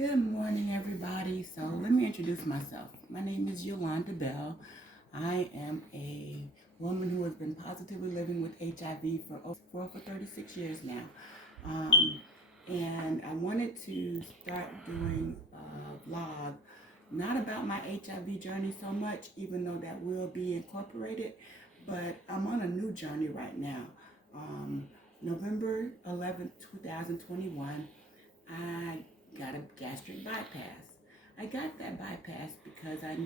Good morning, everybody. So let me introduce myself. My name is Yolanda Bell. I am a woman who has been positively living with HIV for 36 years now. Um, and I wanted to start doing a vlog, not about my HIV journey so much, even though that will be incorporated, but I'm on a new journey right now. November 11th, 2021, I got a gastric bypass. I got that bypass because I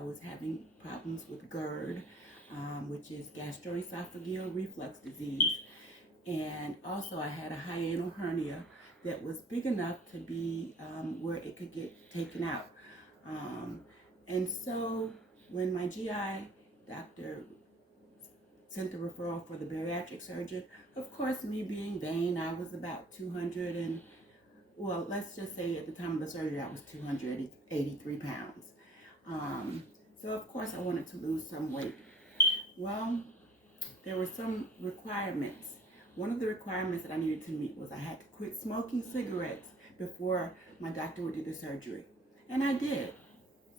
was having problems with GERD, which is gastroesophageal reflux disease. And also I had a hiatal hernia that was big enough to be where it could get taken out. And so when my GI doctor sent the referral for the bariatric surgeon, of course, me being vain, I was about 200 and, well, let's just say at the time of the surgery, I was 283 pounds. So of course I wanted to lose some weight. Well, there were some requirements. One of the requirements that I needed to meet was I had to quit smoking cigarettes before my doctor would do the surgery. And I did.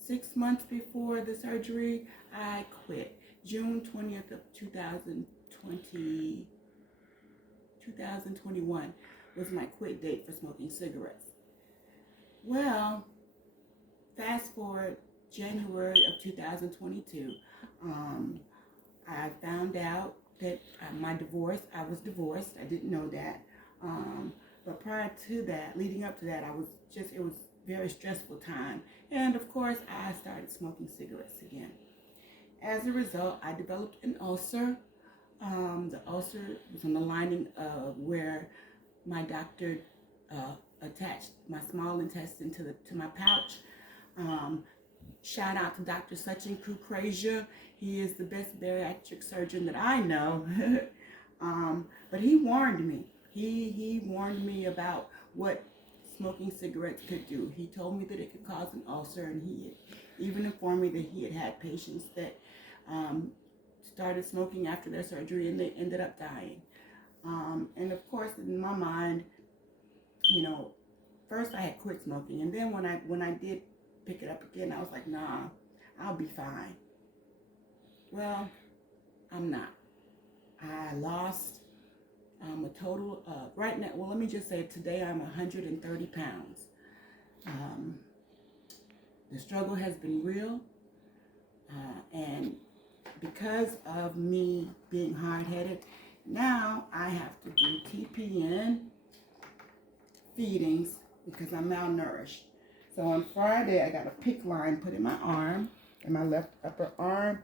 6 months before the surgery, I quit. June 20th of 2021 was my quit date for smoking cigarettes. Well, fast forward January of 2022, I found out that I was divorced. I didn't know that. But prior to that, leading up to that, it was very stressful time. And of course, I started smoking cigarettes again. As a result, I developed an ulcer. The ulcer was on the lining of where my doctor attached my small intestine to my pouch. Shout out to Dr. Sachin Kukreja. He is the best bariatric surgeon that I know. But he warned me. He warned me about what smoking cigarettes could do. He told me that it could cause an ulcer, and he even informed me that he had had patients that started smoking after their surgery and they ended up dying. And of course, in my mind, first I had quit smoking, and then when I did pick it up again, I was like, nah, I'll be fine. Well, I'm not. I lost a total of, right now, well, let me just say today I'm 130 pounds. The struggle has been real, and because of me being hard-headed, now I have to do TPN feedings because I'm malnourished. So on Friday, I got a PICC line put in my arm, in my left upper arm.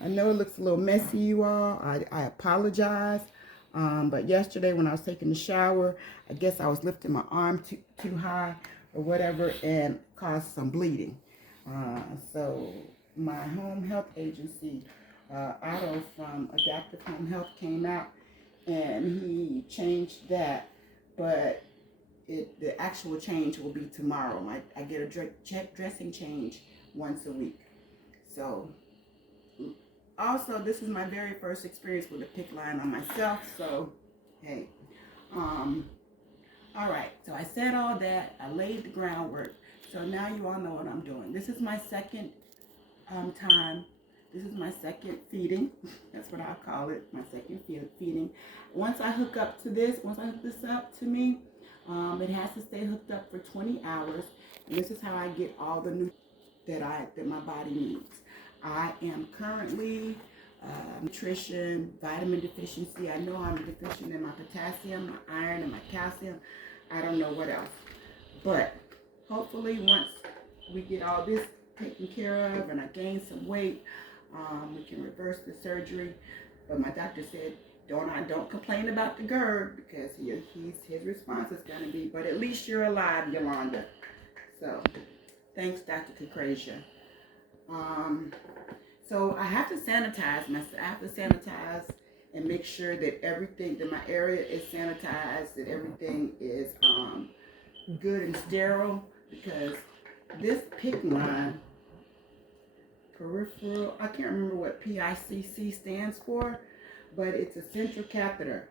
I know it looks a little messy, you all. I apologize. But yesterday when I was taking the shower, I guess I was lifting my arm too high or whatever and caused some bleeding. So my home health agency, Otto from Adaptive Home Health, came out and he changed that. But the actual change will be tomorrow. I get a dressing change once a week. So also, this is my very first experience with a PICC line on myself. So, hey. All right. So I said all that. I laid the groundwork. So now you all know what I'm doing. This is my second time. This is my second feeding. That's what I call it. My second feeding. Once I hook this up to me, it has to stay hooked up for 20 hours. And this is how I get all the nutrients that my body needs. I am currently nutrition, vitamin deficiency. I know I'm deficient in my potassium, my iron, and my calcium. I don't know what else. But hopefully once we get all this taken care of and I gain some weight, we can reverse the surgery. But my doctor said, don't complain about the GERD, because his response is going to be, but at least you're alive, Yolanda. So thanks, Dr. Kukreja. So I have to sanitize myself. I have to sanitize and make sure that that my area is sanitized, that everything is good and sterile, because this PICC line, peripheral, I can't remember what PICC stands for, but it's a central catheter,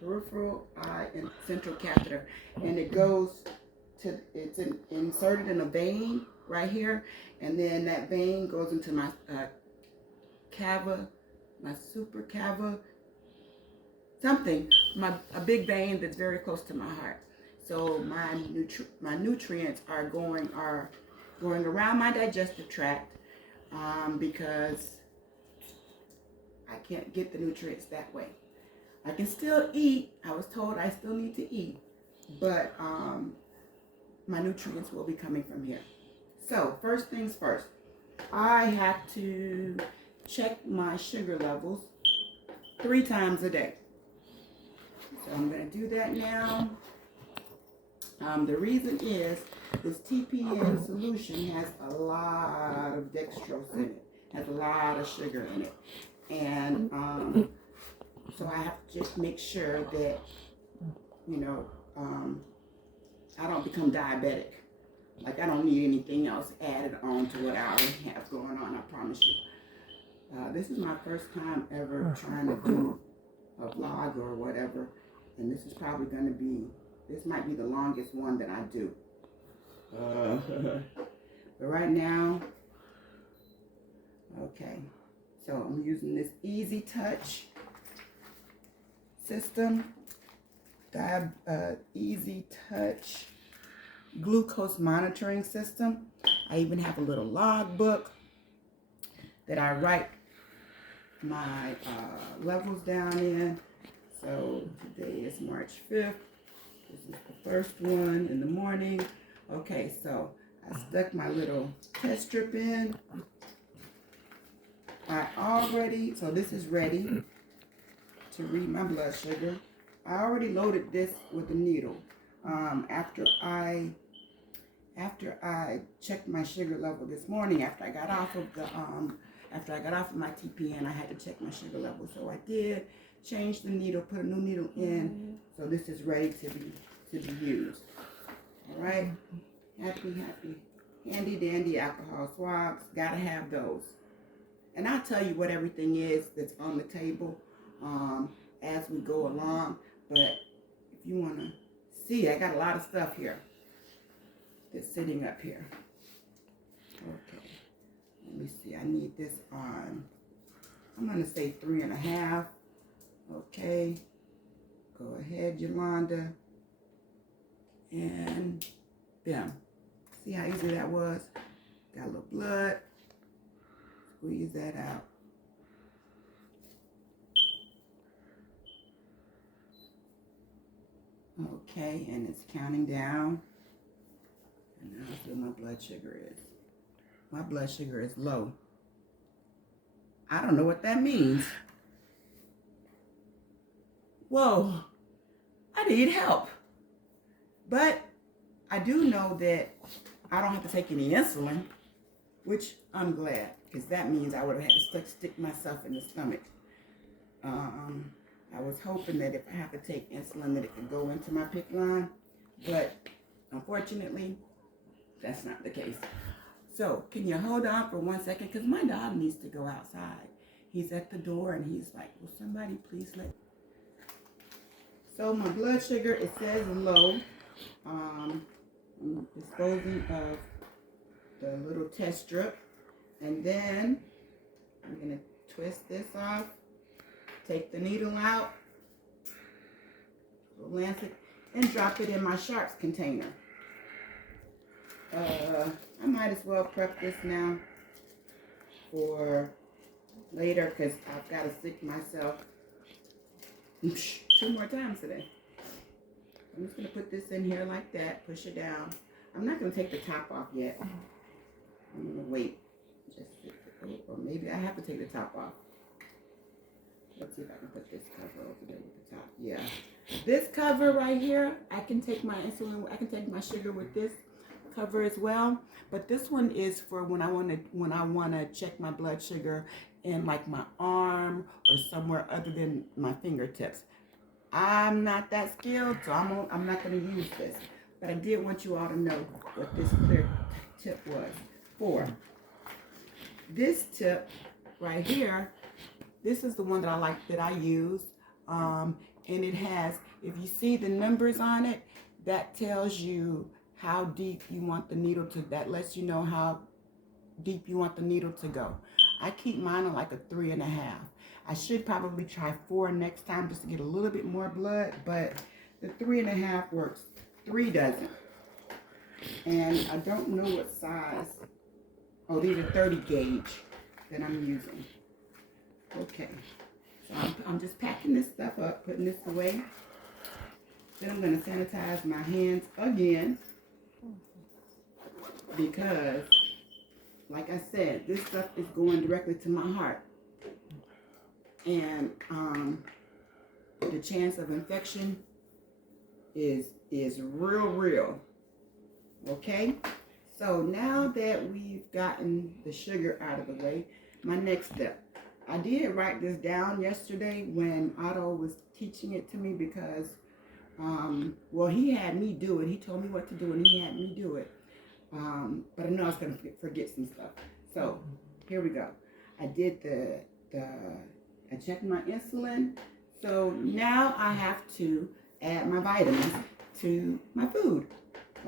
peripheral eye and central catheter, and it goes inserted in a vein right here, and then that vein goes into my cava, my super cava, something, a big vein that's very close to my heart. So my nutrients are going around my digestive tract, because I can't get the nutrients that way. I can still eat. I was told I still need to eat, but my nutrients will be coming from here. So first things first, I have to check my sugar levels 3 times a day. So I'm going to do that now. The reason is this TPN solution has a lot of dextrose in it, has a lot of sugar in it. And so I have to just make sure that, I don't become diabetic. Like, I don't need anything else added on to what I already have going on, I promise you. This is my first time ever trying to do a vlog or whatever. And this is probably going to be, this might be the longest one that I do. But right now, okay. So I'm using this Easy Touch system. Easy Touch glucose monitoring system. I even have a little log book that I write my levels down in. So today is March 5th. This is the first one in the morning. Okay, so I stuck my little test strip in. So this is ready to read my blood sugar. I already loaded this with a needle. After I checked my sugar level this morning, after I got off of my TPN, I had to check my sugar level. So I did change the needle, put a new needle in. So this is ready to be used. All right, happy, handy dandy alcohol swabs. Gotta have those. And I'll tell you what everything is that's on the table as we go along. But if you want to see, I got a lot of stuff here that's sitting up here. Okay, let me see. I need this on, I'm going to say 3.5. Okay, go ahead, Yolanda. And bam. See how easy that was? Got a little blood. Squeeze that out. Okay, and it's counting down. And now that's what my blood sugar is. My blood sugar is low. I don't know what that means. Whoa, I need help. But I do know that I don't have to take any insulin, which I'm glad, because that means I would have had to stick myself in the stomach. I was hoping that if I have to take insulin that it could go into my PICC line, but unfortunately, that's not the case. So can you hold on for 1 second? Because my dog needs to go outside. He's at the door and he's like, will somebody please let... So my blood sugar, it says low. I'm disposing of the little test strip. And then I'm going to twist this off, take the needle out, lancet, and drop it in my sharps container. I might as well prep this now for later because I've got to stick myself 2 more times today. I'm just going to put this in here like that, push it down. I'm not going to take the top off yet. I'm going to wait. Or maybe I have to take the top off. Let's see if I can put this cover over there with the top. Yeah. This cover right here, I can take my insulin, I can take my sugar with this cover as well. But this one is for when I want to check my blood sugar in like my arm or somewhere other than my fingertips. I'm not that skilled, so I'm not going to use this. But I did want you all to know what this clear tip was for. This tip right here, this is the one that I like, that I use. And it has, if you see the numbers on it, that tells you how deep you want the needle to, that lets you know how deep you want the needle to go. I keep mine on like a 3.5. I should probably try 4 next time just to get a little bit more blood, but the 3.5 works. 3 doesn't. And I don't know what size. Oh, these are 30 gauge that I'm using. Okay, so I'm just packing this stuff up, putting this away. Then I'm going to sanitize my hands again because, like I said, this stuff is going directly to my heart. And the chance of infection is real. Okay? So now that we've gotten the sugar out of the way, my next step. I did write this down yesterday when Otto was teaching it to me because, well, he had me do it. He told me what to do and he had me do it. But I know I was going to forget some stuff. So here we go. I did I checked my insulin. So now I have to add my vitamins to my food.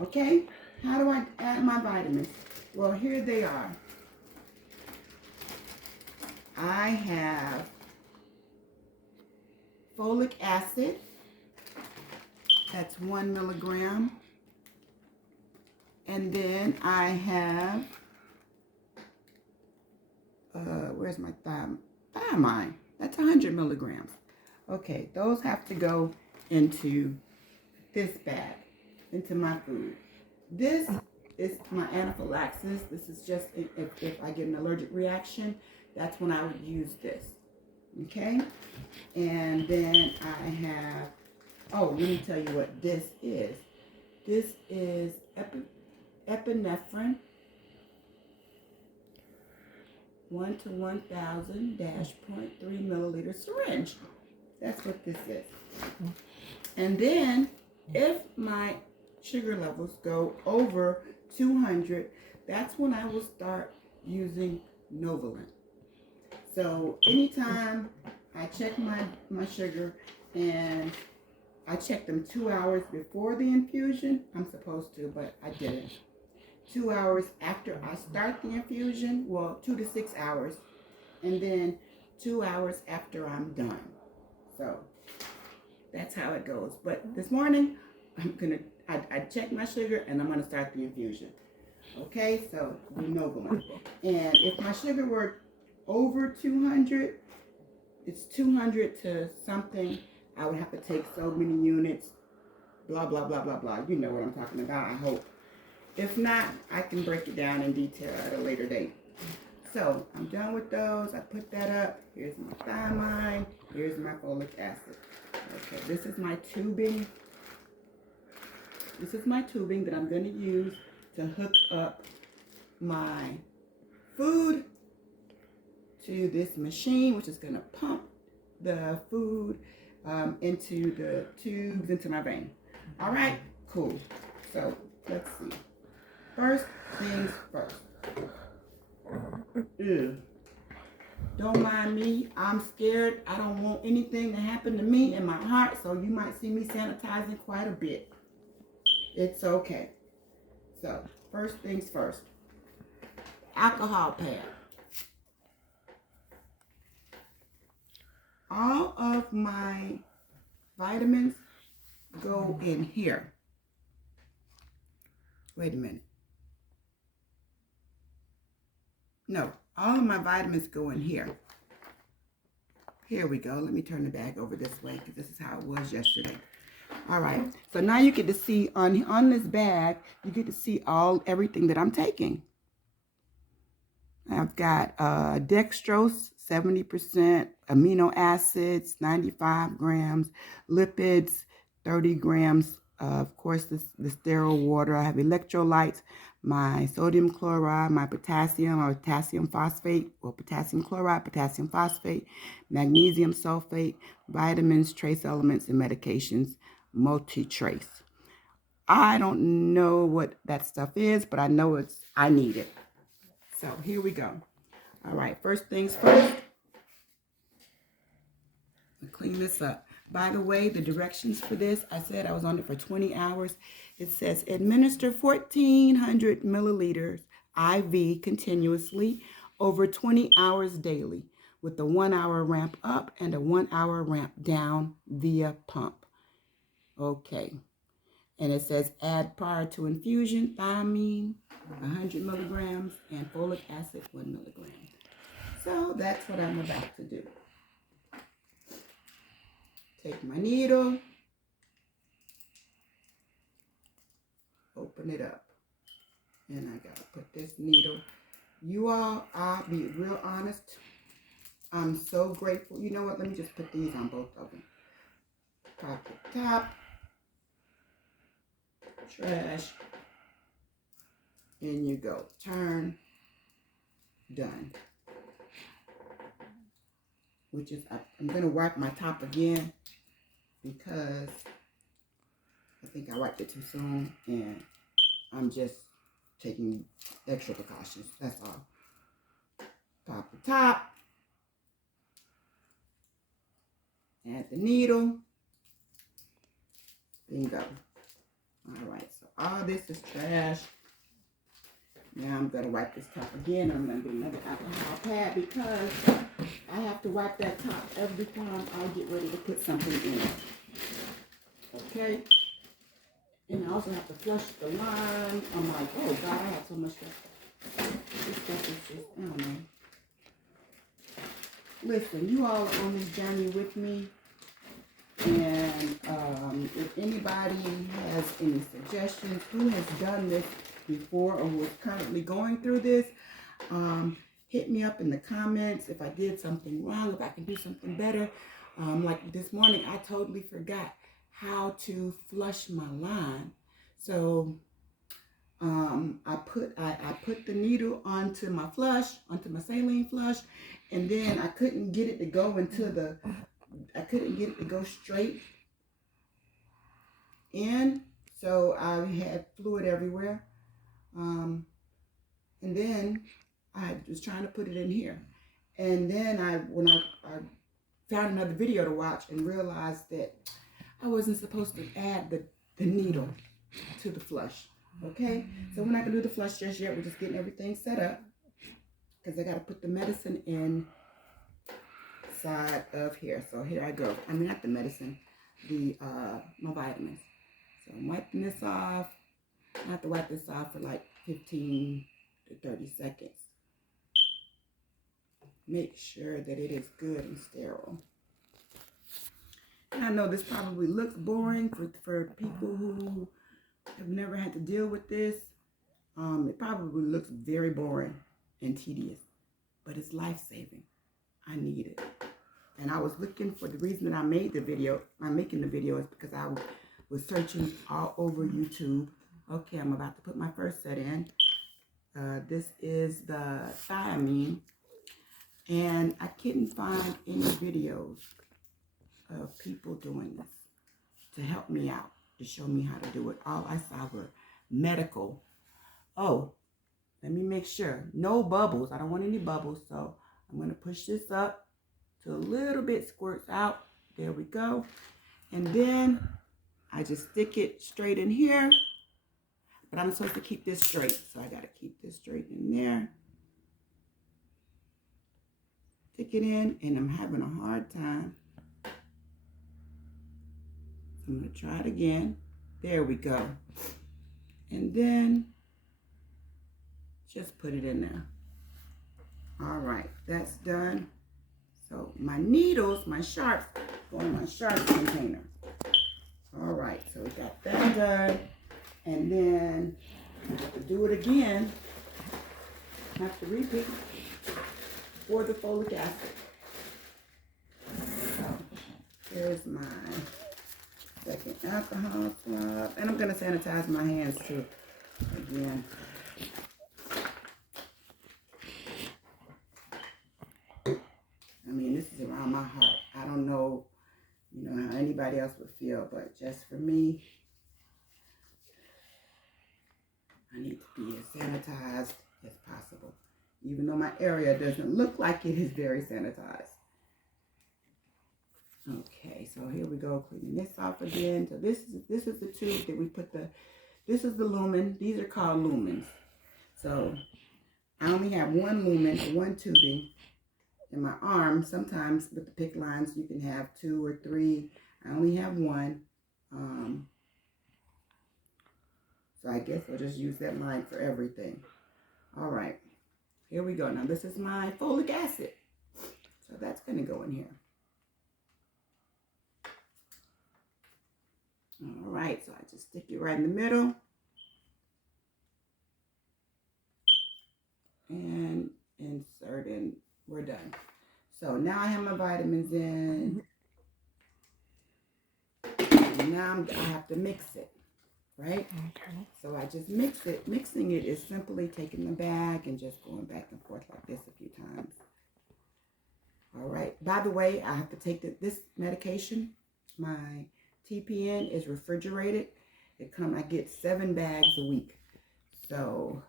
Okay? How do I add my vitamins? Well, here they are. I have folic acid. That's 1 milligram. And then I have, where's my thiamine? That's 100 milligrams. Okay, those have to go into this bag, into my food. This is my anaphylaxis. This is just if I get an allergic reaction, that's when I would use this. Okay? And then I have, oh, let me tell you what this is. This is epinephrine 1 to 1,000 -0.3 milliliter syringe. That's what this is. And then if my sugar levels go over 200, that's when I will start using Novolent. So anytime I check my sugar, and I check them 2 hours before the infusion, I'm supposed to, but I didn't. 2 hours after I start the infusion, well, 2 to 6 hours, and then 2 hours after I'm done. So that's how it goes. But this morning, I check my sugar and I'm gonna start the infusion. Okay, so we know going. And if my sugar were over 200, it's 200 to something, I would have to take so many units, blah, blah, blah, blah, blah. You know what I'm talking about, I hope. If not, I can break it down in detail at a later date. So I'm done with those. I put that up. Here's my thiamine. Here's my folic acid. Okay, this is my tubing. This is my tubing that I'm going to use to hook up my food to this machine, which is going to pump the food into the tubes, into my vein. All right, cool. So let's see. First things first. Ew. Don't mind me. I'm scared. I don't want anything to happen to me in my heart, so you might see me sanitizing quite a bit. It's okay. So, first things first. Alcohol pad. All of my vitamins go in here. Wait a minute. No, all of my vitamins go in here. Here we go. Let me turn the bag over this way because this is how it was yesterday. All right. So now you get to see on this bag, you get to see everything that I'm taking. I've got dextrose, 70%, amino acids, 95 grams, lipids, 30 grams, of course, the sterile water. I have electrolytes, my sodium chloride, my potassium or potassium phosphate, or potassium chloride, potassium phosphate, magnesium sulfate, vitamins, trace elements, and medications, multi-trace. I don't know what that stuff is, but I know I need it. So here we go. All right, first things first. Clean this up. By the way, the directions for this, I said I was on it for 20 hours. It says administer 1,400 milliliters IV continuously over 20 hours daily with a 1 hour ramp up and a 1 hour ramp down via pump. Okay. And it says add prior to infusion thiamine 100 milligrams and folic acid 1 milligram. So that's what I'm about to do. Take my needle, open it up, and I gotta put this needle. You all, I'll be real honest, I'm so grateful. You know what, let me just put these on both of them. Pop the top, trash, in you go. Turn, done. Which is, I'm gonna wipe my top again because I think I wiped it too soon and I'm just taking extra precautions, that's all. Pop the top, add the needle, bingo. All right, so all this is trash. Now I'm gonna wipe this top again. I'm gonna get another alcohol pad because I have to wipe that top every time I get ready to put something in. Okay? And I also have to flush the line. I'm like, oh God, I have so much stuff. This stuff is just, I don't know. Listen, you all are on this journey with me. And if anybody has any suggestions, who has done this before or who is currently going through this, hit me up in the comments if I did something wrong, if I can do something better. Like this morning, I totally forgot how to flush my line. So I put the needle onto my flush, onto my saline flush, and then I couldn't get it to go I couldn't get it to go straight in, so I had fluid everywhere. And then I was trying to put it in here. And then when I found another video to watch and realized that I wasn't supposed to add the needle to the flush. Okay? So we're not going to do the flush just yet. We're just getting everything set up because I got to put the medicine in side of here. So here I go. I mean, not the medicine, my vitamins. So I'm wiping this off. I have to wipe this off for like 15 to 30 seconds. Make sure that it is good and sterile. And I know this probably looks boring for people who have never had to deal with this. It probably looks very boring and tedious, but it's life-saving. I need it. And I was looking for the reason that I'm making the video is because I was searching all over YouTube. Okay, I'm about to put my first set in. This is the thiamine. And I couldn't find any videos of people doing this to help me out, to show me how to do it. All I saw were medical. Oh, let me make sure. No bubbles. I don't want any bubbles. So I'm going to push this up till a little bit squirts out. There we go. And then I just stick it straight in here. But I'm supposed to keep this straight. So I got to keep this straight in there. Stick it in, and I'm having a hard time. I'm going to try it again. There we go. And then just put it in there. All right, that's done. So my needles, my sharps, go in my sharps container. All right, so we got that done. And then I have to do it again. I have to repeat for the folic acid. So here's my second alcohol swab. And I'm going to sanitize my hands too. Again. I mean, this is around my heart. I don't know, how anybody else would feel, but just for me, I need to be as sanitized as possible. Even though my area doesn't look like it is very sanitized. Okay, so here we go, cleaning this off again. So this is the tube that we put this is the lumen. These are called lumens. So I only have one lumen, one tubing in my arm. Sometimes with the PICC lines, you can have 2 or 3. I only have one. So I guess I'll just use that line for everything. All right, here we go. Now this is my folic acid. So that's going to go in here. All right, so I just stick it right in the middle. And insert, and we're done. So now I have my vitamins in. And now I have to mix it, right? Okay. So I just mix it. Mixing it is simply taking the bag and just going back and forth like this a few times. All right. By the way, I have to take this medication. My TPN is refrigerated. I get 7 bags a week. So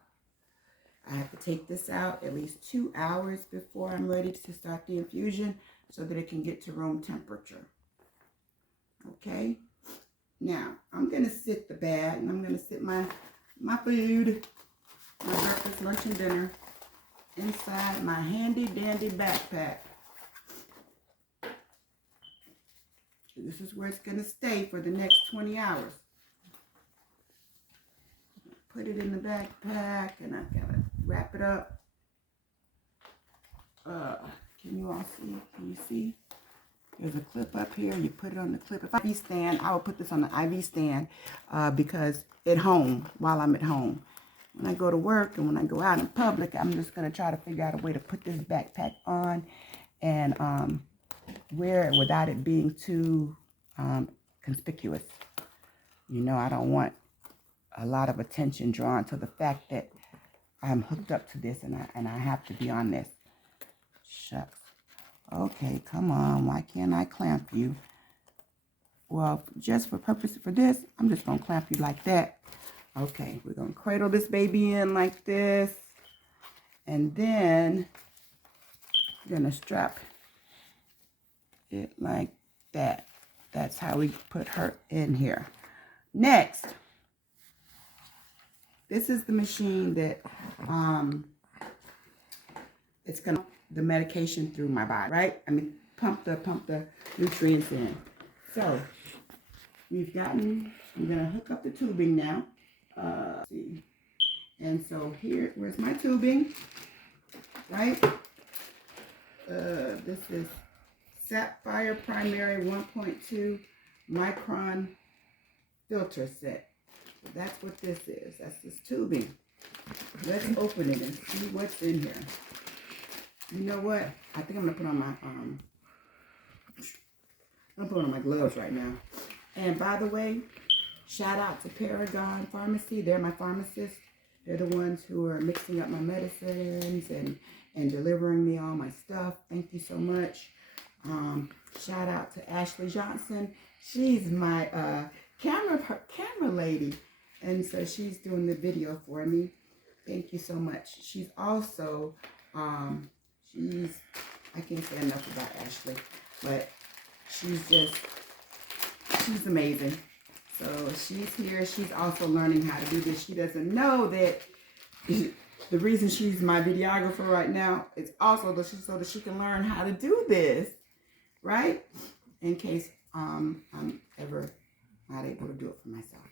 I have to take this out at least 2 hours before I'm ready to start the infusion so that it can get to room temperature. Okay. Now, I'm going to sit the bag, and I'm going to sit my food, my breakfast, lunch, and dinner inside my handy dandy backpack. This is where it's going to stay for the next 20 hours. Put it in the backpack, and I've got to wrap it up. Can you all see? Can you see? There's a clip up here. You put it on the clip. If IV stand, I will put this on the IV stand because at home, while I'm at home. When I go to work and when I go out in public, I'm just going to try to figure out a way to put this backpack on and wear it without it being too conspicuous. You know, I don't want a lot of attention drawn to the fact that I'm hooked up to this and I have to be on this. Shucks. Okay, come on. Why can't I clamp you? Well, just for purpose for this, I'm just going to clamp you like that. Okay, we're going to cradle this baby in like this. And then we're going to strap it like that. That's how we put her in here. Next, this is the machine that it's going to the medication through my body, right? I mean, pump the nutrients in. So I'm gonna hook up the tubing now. Let's see. And so here, where's my tubing, right? This is Sapphire Primary 1.2 micron filter set. So that's what this is. That's this tubing. Let's open it and see what's in here. You know what? I think I'm gonna put on my gloves right now. And by the way, shout out to Paragon Pharmacy. They're my pharmacists. They're the ones who are mixing up my medicines and delivering me all my stuff. Thank you so much. Shout out to Ashley Johnson. She's my camera lady, and so she's doing the video for me. Thank you so much. She's also I can't say enough about Ashley, but she's amazing. So she's here. She's also learning how to do this. She doesn't know that the reason she's my videographer right now is also so that she can learn how to do this, right? In case I'm ever not able to do it for myself.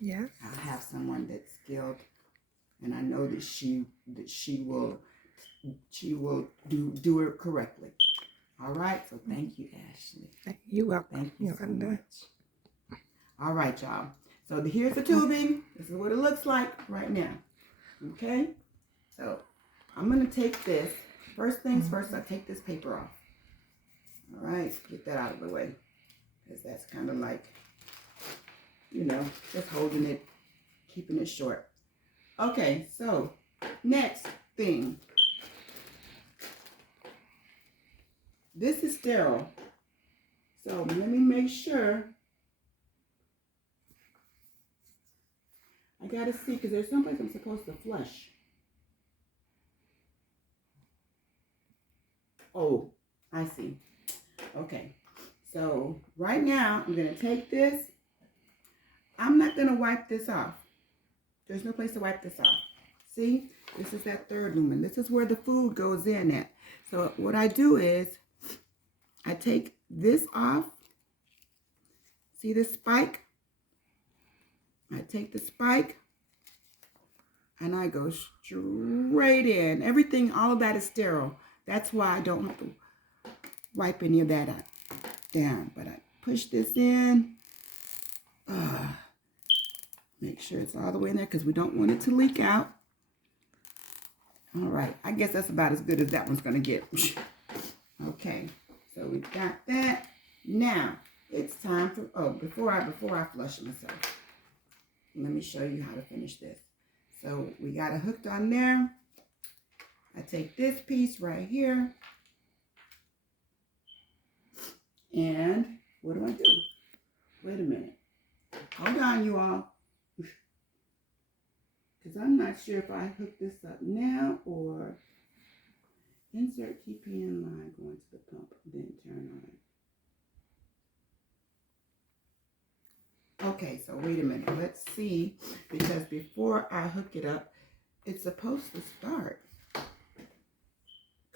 Yes. I'll have someone that's skilled, and I know that she will do it correctly. All right. So thank you, Ashley. You're welcome. Thank you so much. All right, y'all. So here's the tubing. This is what it looks like right now. Okay. So I'm gonna take this. First things first. I take this paper off. All right. Get that out of the way, because that's kind of like, you know, just holding it, keeping it short. Okay. So next thing. This is sterile. So let me make sure. I gotta see, because there's someplace I'm supposed to flush. Oh, I see. Okay. So right now, I'm going to take this. I'm not going to wipe this off. There's no place to wipe this off. See, this is that third lumen. This is where the food goes in at. So what I do is I take this off. See this spike? I take the spike and I go straight in. Everything, all of that is sterile. That's why I don't have to wipe any of that down. But I push this in. Make sure it's all the way in there because we don't want it to leak out. All right, I guess that's about as good as that one's gonna get. Okay, so we've got that. Now it's time for, before I flush myself, let me show you how to finish this. So we got it hooked on there. I take this piece right here, and what do I do? Wait a minute. Hold on, you all. Because I'm not sure if I hook this up now or insert TPN line going to the pump, then turn on. Okay, so wait a minute. Let's see, because before I hook it up, it's supposed to start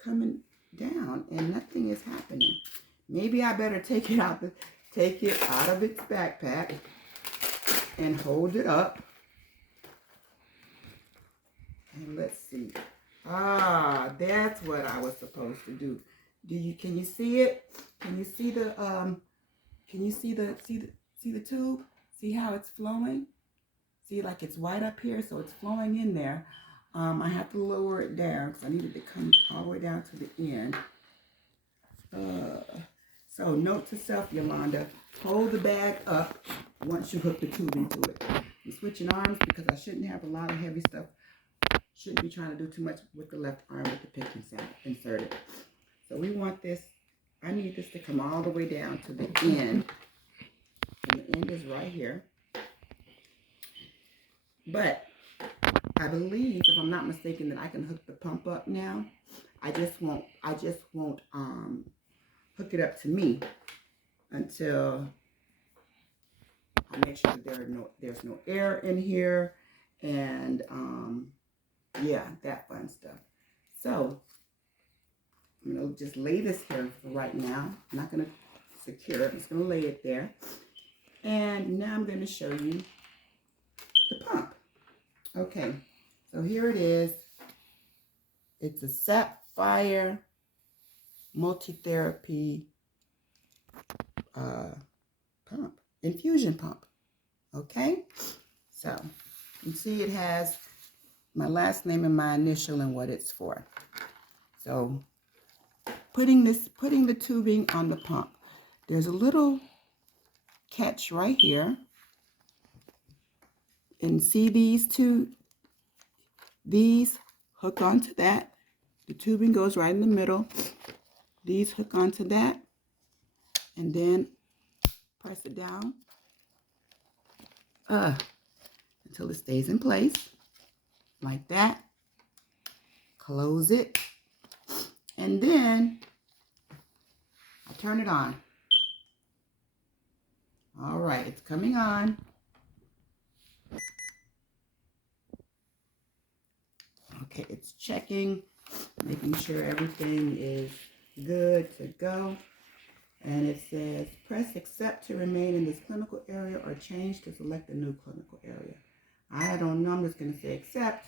coming down and nothing is happening. Maybe I better take it out of its backpack and hold it up. And let's see. That's what I was supposed to do. Can you see it? Can you see the tube? See how it's flowing? See, like it's white up here, so it's flowing in there. I have to lower it down because I needed to come all the way down to the end. So note to self, Yolanda, hold the bag up once you hook the tube into it. I'm switching arms because I shouldn't have a lot of heavy stuff. Shouldn't be trying to do too much with the left arm with the picking sound inserted. So we want this, I need this to come all the way down to the end. And the end is right here. But I believe, if I'm not mistaken, that I can hook the pump up now. I just won't hook it up to me until I make sure that there's no air in here, and yeah, that fun stuff. So I'm gonna just lay this here for right now. I'm not gonna secure it. I'm just gonna lay it there. And now I'm gonna show you the pump. Okay, so here it is. It's a Sapphire multi-therapy pump, infusion pump. Okay, so you see it has my last name and my initial and what it's for. So putting the tubing on the pump, there's a little catch right here, and see these hook onto that. The tubing goes right in the middle. These hook onto that, and then press it down until it stays in place like that. Close it, and then I turn it on. All right, it's coming on. Okay, it's checking, making sure everything is good to go. And it says, press accept to remain in this clinical area or change to select a new clinical area. I don't know, I'm just going to say accept.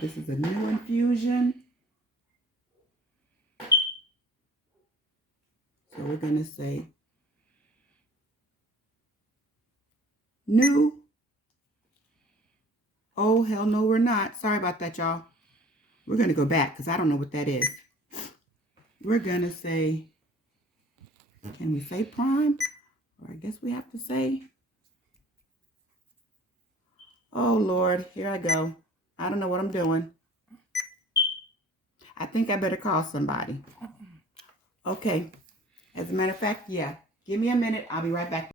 This is a new infusion. So we're going to say new. Oh, hell no, we're not. Sorry about that, y'all. We're going to go back because I don't know what that is. We're going to say, can we say prime? Or I guess we have to say, oh, Lord, here I go. I don't know what I'm doing. I think I better call somebody. Okay. As a matter of fact, yeah. Give me a minute. I'll be right back.